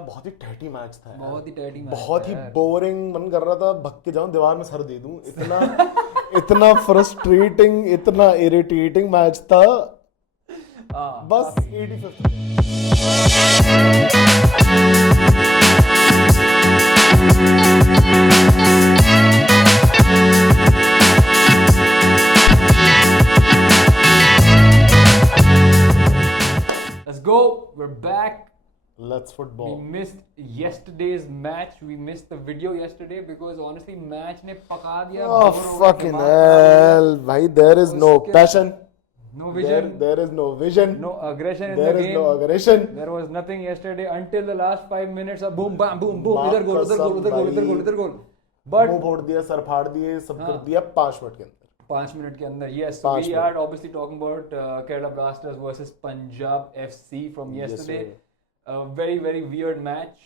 बहुत ही tatty match था यार। बहुत ही टैटी मैच बहुत था ही यार। बोरिंग, मन कर रहा था भग के जाऊं दीवार में सर दे दूं, इतना इतना फ्रस्ट्रेटिंग, इतना इरिटेटिंग मैच था। बस काफी 85th। Let's go. We're back. Let's We football. missed yesterday's match. We missed the video yesterday because honestly match ने पका दिया। Oh bore हो गए, fucking दिमाग खराब हो गया। hell भाई, there is no उसके passion, No vision. there is no vision, No aggression in there the is game. no aggression। There was nothing yesterday until the last 5 minutes of boom, bam, boom, boom. माँ इधर गोल, उधर गोल, कसम उधर गोल, इधर भाई, गोल, इधर गोल। मुंह But फोड़ दिया, सर फाड़ दिए, सब कर हाँ। दिया 5 मिनट के अंदर। 5 मिनट के अंदर, yes. So 5 we minute. are obviously talking about Kerala Blasters versus Punjab FC from Yes, yesterday. sir. A very very weird match,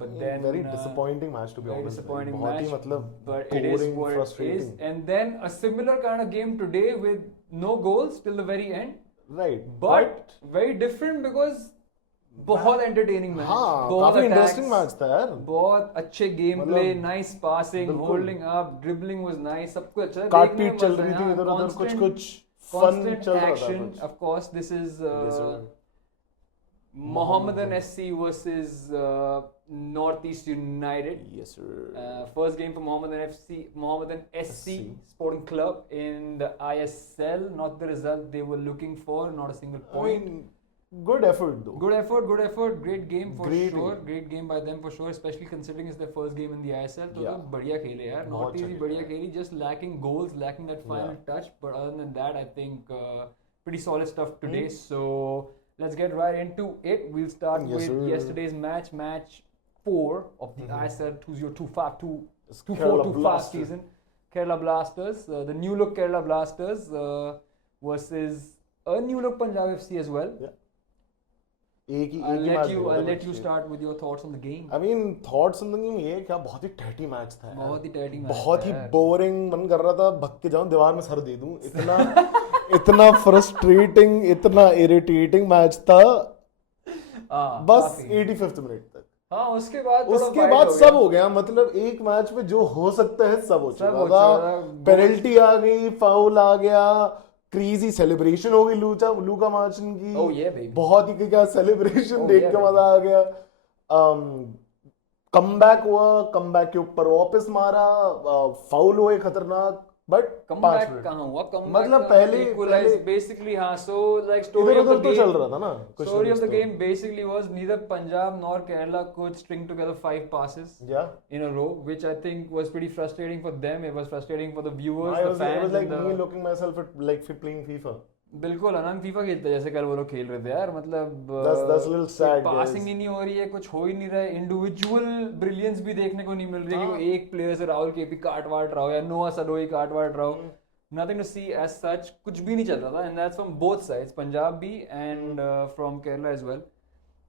but then very disappointing match to be very honest. disappointing बहुत ही match, मतलब but it is boring, what it is. frustrating. And then a similar kind of game today with no goals till the very end, Right. but very different because बहुत entertaining match, हाँ, बहुत काफी attacks, interesting match था यार। बहुत अच्छे game play, मतलब nice passing, बिल्कुल। Holding up, dribbling was nice, सब कुछ अच्छा था। काट देखने में पीट चल मजा रही आया, थी इधर उधर, कुछ constant- कुछ फन constant चल रहा था action. कुछ। Of course, this is Yes, sir. Mohammedan SC versus Northeast United. Yes sir. First game for Mohammedan SC Sporting Club in the ISL. Not the result they were looking for. Not a single I point. mean, good effort though. Good effort. Great game for Great sure. game. Great game by them for sure. Especially considering it's their first game in the ISL. तो Yeah. बढ़िया खेले यार. बहुत Northeast अच्छा भी खेला बढ़िया यार। खेली. Just lacking goals, lacking that final touch. But other than that, I think pretty solid stuff today. So let's get right into it. We'll start Yes, with sir. yesterday's match 4 of the ISL 2025 It's Kerala 24-25 Blasters. season. Kerala Blasters, the new look Kerala Blasters versus a new look Punjab FC as well. Yeah. एक ही I'll match let देखा you बच्चे। start with your thoughts on the game. I mean, thoughts on the game ये क्या बहुत ही tatty match था यार। बहुत ही tatty match बहुत था ही यार। बोरिंग, मन कर रहा था भग के जाऊं दीवार में सर दे दूं, इतना इतना फ्रस्ट्रेटिंग, इतना इरिटेटिंग मैच था। बस काफी। 85th मिनट तक। हाँ, उसके बाद थोड़ा उसके wild बाद हो सब गया। हो गया, मतलब एक मैच में जो हो सकता है सब हो सब चुका हो था। चुका था। पेनल्टी आ गई, फाउल आ गया, क्रेजी सेलिब्रेशन हो गई लूका मार्चिन की। Oh yeah, baby. बहुत ही क्या सेलिब्रेशन Oh देख yeah, के baby. मजा आ गया। कमबैक हुआ, कमबैक के ऊपर वापस मारा, फाउल हुए खतरनाक, बट 5 कमबैक मिनट कहाँ हुआ? कमबैक मतलब पहले बेसिकली हाँ, सो लाइक इधर स्टोरी ऑफ उधर द तो चल गेम, रहा था ना कुछ ना story of कुछ the तो। game basically was neither Punjab nor Kerala could string together 5 passes Yeah. in a row, which I think was pretty frustrating for them. It was frustrating for the viewers, I the was, it fans, was like and me the looking myself at like playing FIFA. बिल्कुल अनंत FIFA खेलते हैं जैसे कल वो लोग खेल रहे थे यार। मतलब That's a little sad, passing guys. ही नहीं हो रही है, कुछ हो ही नहीं रहा है, इंडिविजुअल ब्रिलियंस भी देखने को नहीं मिल रही है कि हाँ। कोई एक प्लेयर से राहुल के भी काट वाट रहा हो या नोआ सडोई काट वाट रहा हो। Nothing to see as such, कुछ भी नहीं चल रहा था, and that's from both sides, Punjab भी and from Kerala as well.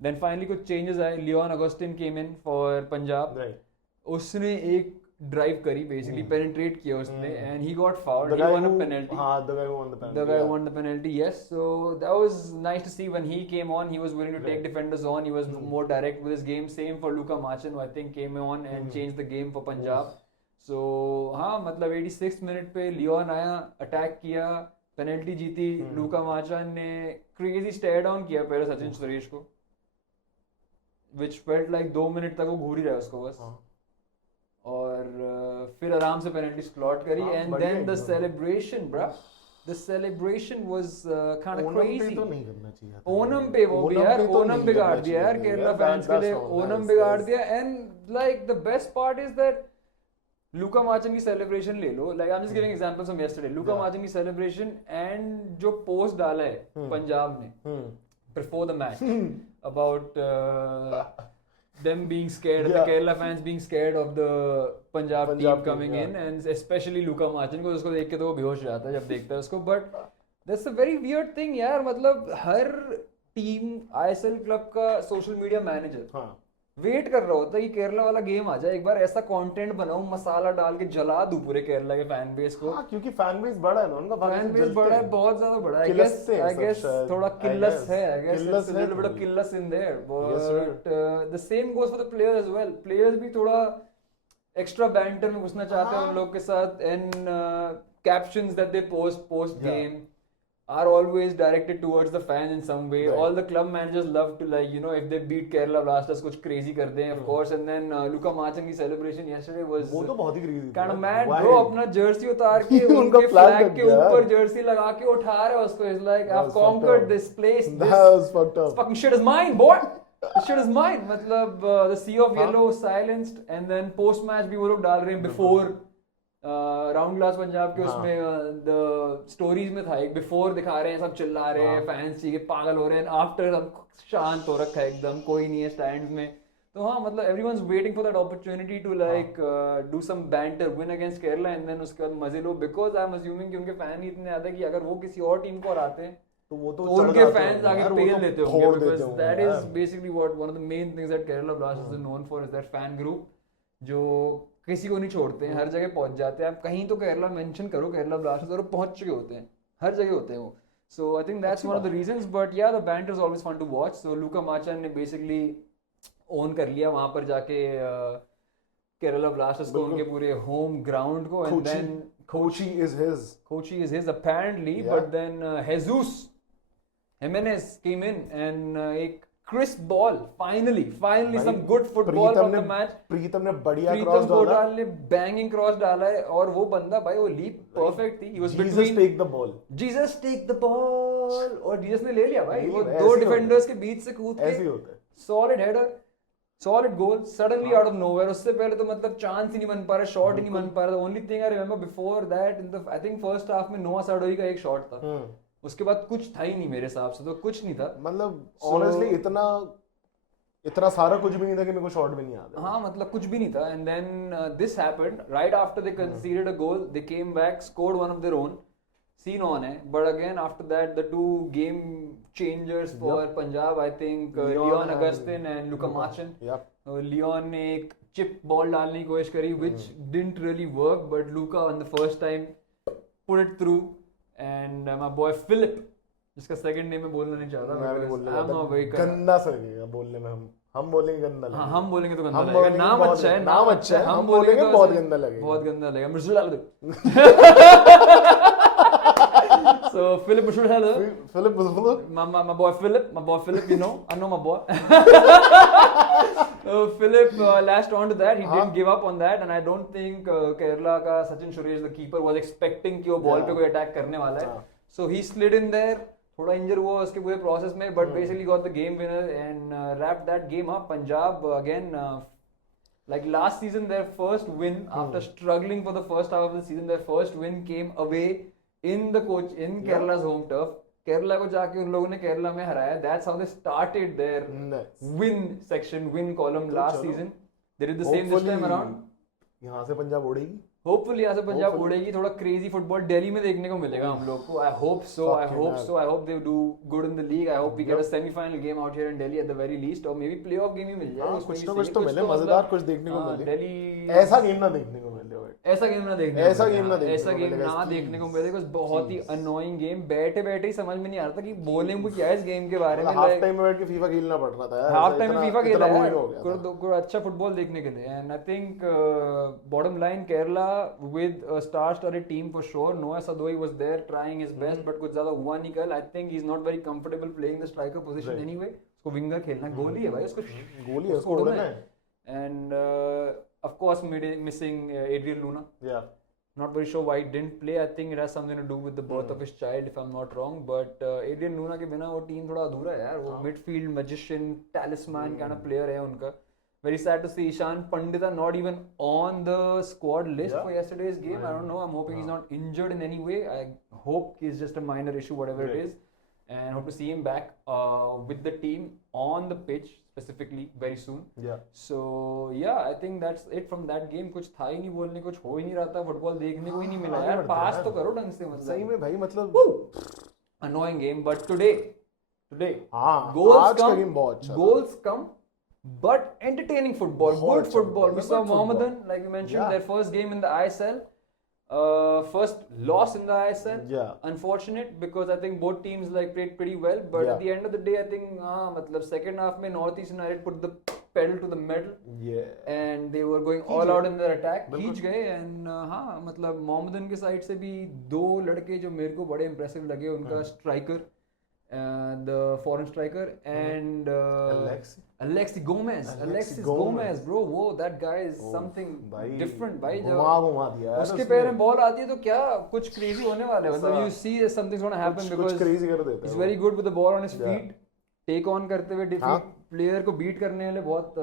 Then finally कुछ चेंजेस आए, Leon Augustine came in for Punjab. Right. उसने एक ड्राइव करी, बेसिकली पेनिट्रेट किया उसने, and he got fouled, The he guy won a who, penalty. the guy who won the penalty. The guy yeah. won the penalty, yes. So that was nice to see when he came on. He was willing to take Right. defenders on. He was more direct with his game. Same for Luka Machin, who I think came on and changed the game for Punjab. So हाँ, मतलब 86th minute पे Leone आया, attack किया, penalty जीती। लूका माचन ने crazy stair down किया पहले सचिन सुरेश को, which felt like 2 मिनट तक वो घूर ही रहा है उसको बस। हाँ। और फिर आराम से पेनल्टी स्लॉट करी, हाँ, एंड बढ़िया देन द एकदम। Celebration bra, the celebration was kind of Onam पे क्रेजी। तो नहीं करना चाहिए था। ओनम पे वो भी ओनम यार, पे तो ओनम नहीं बिगाड़ करना दिया यार चाहिए था। केरला Yeah, फैंस के that's लिए, wrong, ओनम that's- बिगाड़ that's- दिया। And like the best part is that Luka Majcen की सेलिब्रेशन ले लो, like I am just giving examples from yesterday. Luka Majcen की सेलिब्रेशन एंड जो पोस्ट डाला है पंजाब ने before the match about them being scared, and the Yeah. Kerala fans being scared of the Punjab team team, coming yeah. in, and especially Luka Machin को उसको देख के तो वो बेहोश हो जाता है जब देखता है उसको। But that's a very weird thing यार, मतलब हर टीम ISL क्लब का सोशल मीडिया मैनेजर हाँ। वेट कर रहा होता है कि केरला वाला गेम आ जाए, एक बार ऐसा कंटेंट बनाऊं, मसाला डाल के जला दूं पूरे केरला के फैन बेस को। हाँ, क्योंकि फैन बेस बड़ा है ना उनका, फैन बेस बड़ा है, बहुत ज्यादा बड़ा है। आई गेस थोड़ा किल्लस है, I guess it's a little bit of killers in there, but the same goes for the players as well. Players भी थोड़ा एक्स्ट्रा बैंटर में घुसना चाहते हैं उन लोग के साथ, and captions that they post game are always directed towards the fans in some way. Right. All the club managers love to, like, you know, if they beat Kerala Blasters kuch crazy kar dein, of course. And then Luka Machan ki celebration yesterday was वो तो बहुत ही crazy kind of mad, bro. अपना jersey उतार के उनके flag के ऊपर jersey लगा के उठा रहे हैं उसको. It's like I've conquered this place. That was fucked up. This fucking shit is mine, boy. This shit is mine. मतलब the sea of yellow silenced, and then post match भी वो लोग डाल रहे हैं before राउंड ग्लास पंजाब के उसमें the stories में था एक, बिफोर दिखा रहे हैं सब चिल्ला रहे हैं, फैंस चीखे पागल हो रहे हैं, आफ्टर सब शांत हो रखा है एकदम, कोई नहीं है स्टैंड्स में। तो हाँ मतलब everyone's waiting for that opportunity to like do some banter, win against Kerala, and then उसके बाद मजे लो, बिकॉज आई एम अज्यूमिंग कि उनके फैन ही इतने ज्यादा कि अगर वो किसी और टीम को हराते हैं तो वो तो उनके फैंस आगे पेल लेते होंगे, because that is basically what one of the main things that Kerala blasters is known for, is that fan group जो किसी को नहीं छोड़ते हैं, हर जगह पहुंच जाते हैं। आप कहीं तो केरला मेंशन करो केरला ब्लास्टर्स और पहुंच चुके होते हैं, हर जगह होते हैं वो। So I think that's one of the reasons, but yeah the banter is always fun to watch. So Luka Majcen ने बेसिकली ओन कर लिया वहां पर जाके केरला ब्लास्टर्स को, उनके पूरे होम ग्राउंड को, and then Kochi is his apparently, but then Jesus Jimenez came in and एक crisp ball, finally some good football from the match. प्रीतम ने बढ़िया क्रॉस डाला, ने बैंगिंग क्रॉस डाला है, और वो बंदा भाई वो लीप परफेक्ट थी। He was between take the ball, Jesus take the ball, और जीसस ने ले लिया भाई, वो दो डिफेंडर्स के बीच से कूद के, ऐसे ही होता है, solid header, solid goal, suddenly out of nowhere. उससे पहले तो मतलब चांस ही नहीं बन पा रहा, शॉट ही नहीं बन पा रहा। Only thing I remember before that in the, I think first half में नोआ साडोई का एक शॉट था, उसके बाद कुछ था ही नहीं मेरे हिसाब से, तो कुछ नहीं था मतलब ऑनेस्टली इतना सारा कुछ भी नहीं था कि मेरे को शॉट भी नहीं आता। हाँ मतलब कुछ भी नहीं था, and then this happened right after they conceded a goal, they came back, scored one of their own, scene on है, but again after that the two game changers for Punjab, I think Leon Augustine and Luka Majcen. Leon ने एक chip ball डालने की कोशिश करी which didn't really work, but Luka on the first time put it through, and my boy Philip, जिसका second name मैं बोलना नहीं चाहता, गंदा सा लगेगा बोलने में, हम बोलेंगे गंदा लगेगा, हम बोलेंगे तो गंदा लगेगा, नाम अच्छा है, हम बोलेंगे बहुत गंदा लगेगा, बहुत गंदा लगेगा, मुझे डाल दो। So Philip Mushurhalo, my boy Philip, you know, I know my boy. Philip lashed on to that, he didn't give up on that, and I don't think Kerala का Sachin Suresh, the keeper, was expecting कि वो ball पे कोई attack करने वाला है, so he slid in there, थोड़ा इंजर हुआ उसके पूरे प्रोसेस में, but basically got the game winner and wrapped that game up. Punjab again, like last season, their first win after struggling for the first half of the season, their first win came away in Kerala's home turf. Kerala को जाके उन लोगों ने केरला में हराया. That's how they started their win section, win column last season. They did the same this time around. यहाँ से Punjab उड़ेगी. Hopefully यहाँ से पंजाब उड़ेगी. थोड़ा crazy football दिल्ली में देखने को मिलेगा हम लोग को. I hope so. I hope they do good in the league. I hope we get a semi-final game out here in Delhi at the very least, or maybe playoff game ही मिल जाए. कुछ तो मिले, मजेदार कुछ देखने को मिले. दिल्ली ऐसा गेम ना देखने को मिले. ऐसा गेम ना देखने को मिले. बहुत ही annoying game. बैठे ही समझ में नहीं आ रहा था कि बोलेंगे क्या है इस गेम के बारे में. हाफ टाइम में बैठ के फीफा खेलना पड़ रहा था. हाफ टाइम में फीफा खेला है कोई अच्छा फुटबॉल देखने के लिए. And I think bottom line Kerala with a star-studded team for sure. Noah Sadoi was there trying his best, but कुछ ज़्यादा हुआ नहीं कल. I think he's not very comfortable playing the striker position anyway. उसको winger खेलना, गोली है भाई, उसको उड़ना है. And of course missing Adrian Luna. Yeah. Not very sure why he didn't play. I think it has something to do with the birth of his child, if I'm not wrong. But Adrian Luna के बिना वो team थोड़ा अधूरा है यार. वो midfield magician, talisman kind of player है उनका. Very sad to see Ishan Pandita not even on the squad list for yesterday's game. I don't know. I'm hoping he's not injured in any way. I hope it's just a minor issue, whatever it is. And hope to see him back with the team on the pitch specifically very soon. Yeah. So yeah, I think that's it from that game. कुछ था ही नहीं बोलने, कुछ हो ही नहीं रहा था. Football देखने को ही नहीं मिला यार. पास तो करो ढंग से मतलब. सही में भाई मतलब. Annoying game, but today. हाँ. Goals come. but entertaining football, बहुत good अच्छा football. We football, saw good football. Mohammedan, like we mentioned, Yeah. their first game in the ISL. First loss in the ISL. Yeah. Unfortunate because I think both teams like played pretty well, but Yeah. at the end of the day, I think मतलब second half में Northeast United put the pedal to the metal. Yeah. And they were going खींच all गए। out in their attack, बिल्कुल। खींच गए। and हाँ मतलब Mohammedan के साइड से भी दो लड़के जो मेरे को बड़े impressive लगे, उनका striker, the foreign striker, and Alexi Gomez, bro, वो that guy is something different भाई। घुमा दिया यार उसके पैर में बॉल आती है तो क्या कुछ crazy होने वाला है, मतलब you see something's gonna happen कुछ because crazy कर देता है he's वो। very good with the ball on his Yeah. feet, take on करते हुए defeat प्लेयर को बीट करने वाले बहुत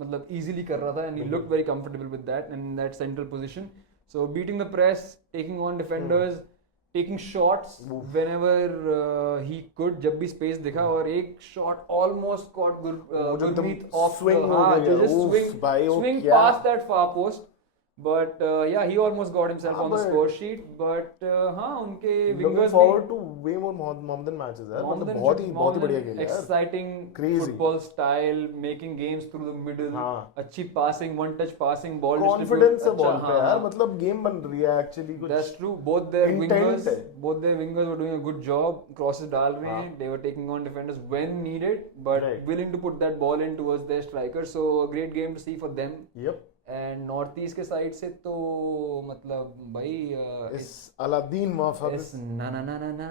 मतलब easily कर रहा था, and he looked very comfortable with that in that central position. So beating the press, taking on defenders, taking shots whenever he could, जब भी space दिखा, और एक shot almost caught Gurmeet off swing the, हो हाँ, गया, just उफ, भाई, वो swing क्या? past that far post. But yeah, he almost got himself on the but- score sheet. But हाँ, उनके Looking wingers forward to way more Mohammedan matches यार, मतलब बहुत ही बढ़िया खेल है यार। exciting Crazy. football style, making games through the middle, हाँ। अच्छी passing, one touch passing, ball Confidence है distribute, बॉल अच्छा, पे यार, हाँ। मतलब गेम बन रही है एक्चुअली कुछ। That's true. Both their Intent है। wingers were doing a good job. Crosses डाल रहे हैं. They were taking on defenders when needed, but Right. willing to put that ball in towards their striker. So a great game to see for them. Yep. And North East के side से तो मतलब भाई इस Aladdin मफक इस ना ना ना ना ना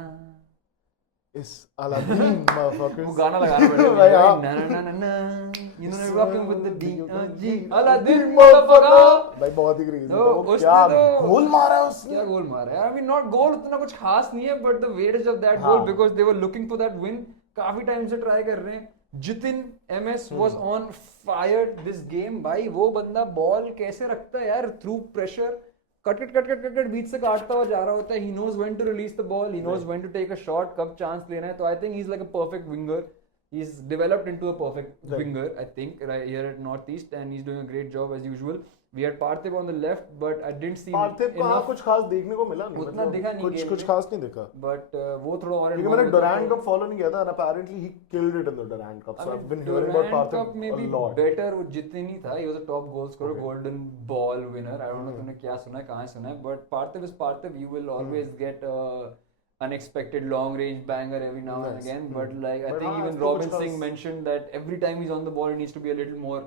इस अलादीन मफक वो गाना लगाना पड़ेगा भाई, भाई, हाँ। ना ना ना ना ना you know they're rocking with the D Aladdin मफक motherfucker। भाई बहुत ही क्रेजी तो था वो, उसने क्या तो- गोल मारा है उसने। क्या गोल मारा है? I mean not goal उतना कुछ खास नहीं है, but the weightage of that goal हाँ। because they were looking for that win, काफी टाइम से ट्राई कर रहे हैं। Jitin MS was on fire this game भाई, वो बंदा बॉल कैसे रखता है यार, थ्रू प्रेशर कट बीच से काटता हुआ जा रहा होता है। he knows when to release the ball, he knows when to take a shot, कब चांस लेना है। तो I think he's like a perfect winger, he's developed into a perfect winger I think right here at Northeast, and he's doing a great job as usual. We had Parthiv on the left, but I didn't see पार्थिव को हाँ enough, कुछ खास देखने को मिला नहीं, उतना दिखा नहीं game कुछ में। खास नहीं दिखा, but वो थोड़ा और क्योंकि मैंने डुरांड कप फॉलो नहीं किया था, and apparently he killed it in the Durand Cup, so I've been hearing about Cup में Parthiv भी a lot. better वो जितनी ही था, he was a top goal scorer, golden ball winner, I don't know तुमने क्या सुना है, कहाँ सुना है, but Parthiv is Parthiv, you will always get unexpected long range banger every now and Nice. again, but like I But think हाँ, even इसको Robin कुछ Singh खास- mentioned that every time he's on the ball he needs to be a little more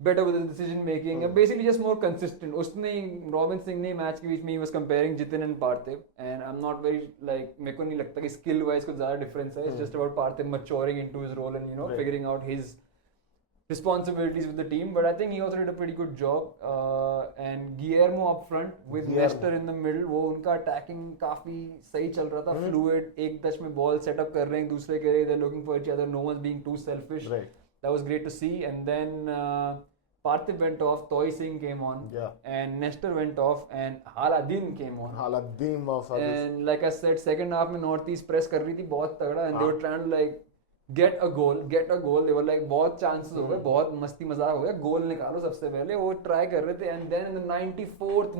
better with his decision making, basically just more consistent. उसने Robin Singh ने match के बीच में he was comparing Jitin and Parthiv, and I'm not very like, मेरे को नहीं लगता कि skill wise कुछ ज़्यादा difference है, it's just about Parthiv maturing into his role and Right. figuring out his responsibilities with the team, but I think he also did a pretty good job. And Guillermo up front with Guillermo. Nestor in the middle, वो उनका attacking काफी सही चल रहा था, fluid, एक touch में ball set up कर रहे हैं, दूसरे के लिए they're looking for each other, no one's being too selfish. Right. That was great to see. And then Parthiv went off, Toy Singh came on, Yeah. and Nestor went off, and Haladin came on. Aladdin motherfucker. And like I said, second half में North East press कर रही थी बहुत तगड़ा, and they were trying to like get a goal. They were like बहुत chances हो गए, बहुत मस्ती मजाक हो गया, गोल निकालो सबसे पहले, वो try कर रहे थे, and then in the 94th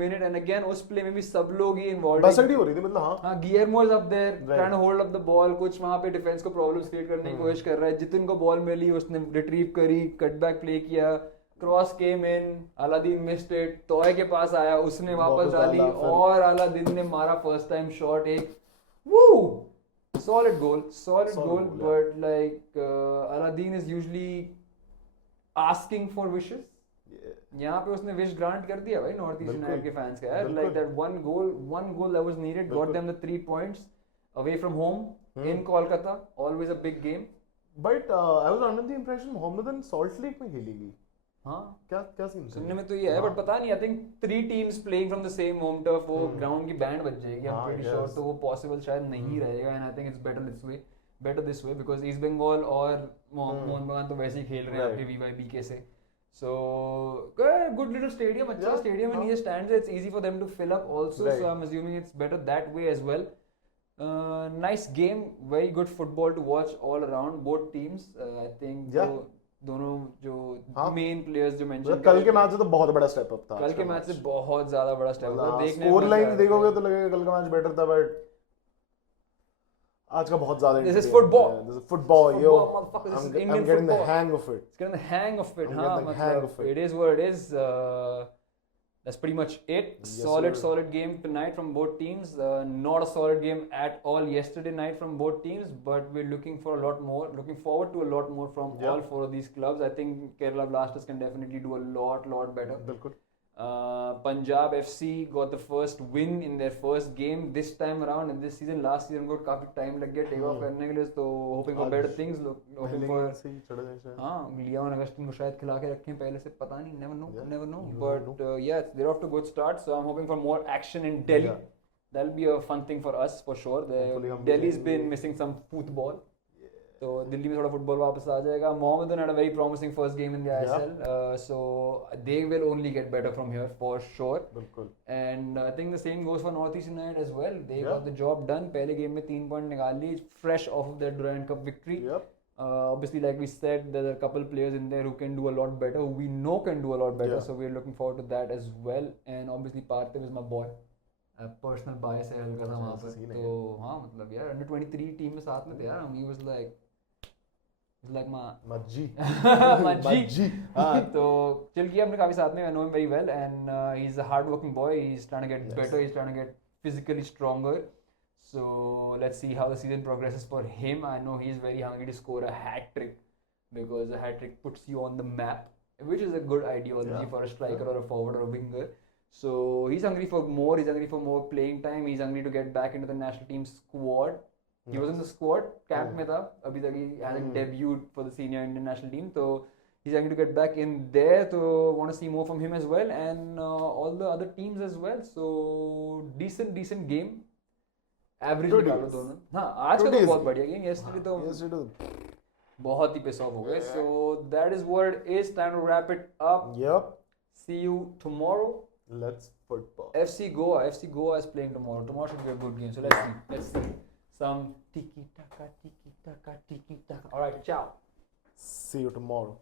minute, and again उस play में भी सब लोग ही involved हैं। बसंती हो रही थी, मतलब हाँ हाँ, Guillermo is up there Right. trying to hold up the ball, कुछ वहाँ पे डिफेंस को प्रॉब्लम्स क्रिएट करने की कोशिश कर रहा है। जितिन को बॉल मिली, उसने रिट्रीव करी, कटबैक प्ले किया, cross came in, Alaaeddine missed it, Toi के पास आया, उसने वापस डाली, डाला, फिर- और अलादीन ने मारा फर्स्ट टाइम शॉट, एक वो solid goal, goal, but like Aladdin is usually asking for wishes. यहाँ पे उसने विश ग्रांट कर दिया भाई नॉर्थ ईस्ट बिल्कुल, यूनाइटेड के फैंस का यार, बिल्कुल। like that one goal that was needed got बिल्कुल। them the 3 points away from home in Kolkata, always a big game. But I was under the impression Mohammedan Salt Lake में खेलेगी, हाँ, क्या scene सुनने में तो ये है, बट पता नहीं, I think 3 teams playing from the same home turf, वो ग्राउंड की बैंड बज जाएगी, I'm हाँ, pretty yes. sure, तो वो पॉसिबल शायद नहीं रहेगा, and I think it's better this way because East Bengal और मोहन बगान तो वैसे ही खेल रहे हैं Right. आपके VYBK से, so good little stadium, अच्छा Yeah, stadium, and here stands, it's easy for them to fill up also, Right. so I'm assuming it's better that way as well. Nice game, very good football to watch all around, both teams. I think Yeah. दोनों जो हाँ। Main players जो mention मतलब कल के match से तो बहुत बड़ा स्टेप अप था, कल के मैच से बहुत ज्यादा बड़ा स्टेप था, देखने में स्कोर मजा लाइन आया देखोगे था। तो लगेगा कल का मैच बेटर था, बट आज का बहुत ज़्यादा This is entertaining football. है. This is football, yo. Football, motherfucker, this is Indian I'm getting the football. hang of it. It's getting the hang of it, I'm हाँ getting the hang मतलब of it. it is what it is. That's pretty much it. Yes, Solid game tonight from both teams. Not a solid game at all yesterday night from both teams, but we're looking for a lot more. Looking forward to a lot more from Yeah. all four of these clubs. I think Kerala Blasters can definitely do a lot better. बिल्कुल. Punjab FC got the first win in their first game this time around in this season. Last season को काफी time लग गया take off करने के लिए, तो hoping for better things. Hoping for हाँ लियोन अगस्टिन को शायद खिला के रखें पहले से, पता नहीं, never know. But yeah, they're off to a good start. So I'm hoping for more action in Delhi. Yeah. That'll be a fun thing for us for sure. Hopefully हम Delhi's भी- been missing some football. तो दिल्ली में थोड़ा football वापस आ जाएगा. Mohammedan had a very promising first game in the ISL, so they will only get better from here for sure. बिल्कुल. And I think the same goes for Northeast United as well. They Yeah. got the job done. पहले game में 3 point निकाल लिए, fresh off of their Durand Cup victory. Yep. Obviously, like we said, there are a couple players in there who can do a lot better, who we know can do a lot better. Yeah. So we're looking forward to that as well. And obviously, Parthiv is my boy. Personal bias है हल्का सा वहाँ पर. scene है. तो हाँ मतलब यार under 23 टीम में साथ में थे यार. He was like my Majji. Majji. तो chill किया हमने काफी साथ में. I know him very well, and he's a hard-working boy. He's trying to get better. He's trying to get physically stronger. So let's see how the season progresses for him. I know he's very hungry to score a hat trick, because a hat trick puts you on the map, which is a good ideology for a striker or a forward or a winger. So he's hungry for more. He's hungry for more playing time. He's hungry to get back into the national team squad. He was in the squad camp में था. अभी तक he hasn't debuted for the senior Indian national team. So he's going to get back in there. So want to see more from him as well, and all the other teams as well. So decent game. Average निकालो दोनों. हाँ आज का तो बहुत बढ़िया game. Yesterday तो बहुत ही piss off हो गए. So that is what it is. Time to wrap it up. Yep. See you tomorrow. Let's football. FC Goa is playing tomorrow. Tomorrow should be a good game. So let's see. Some tiki taka. All right, ciao. See you tomorrow.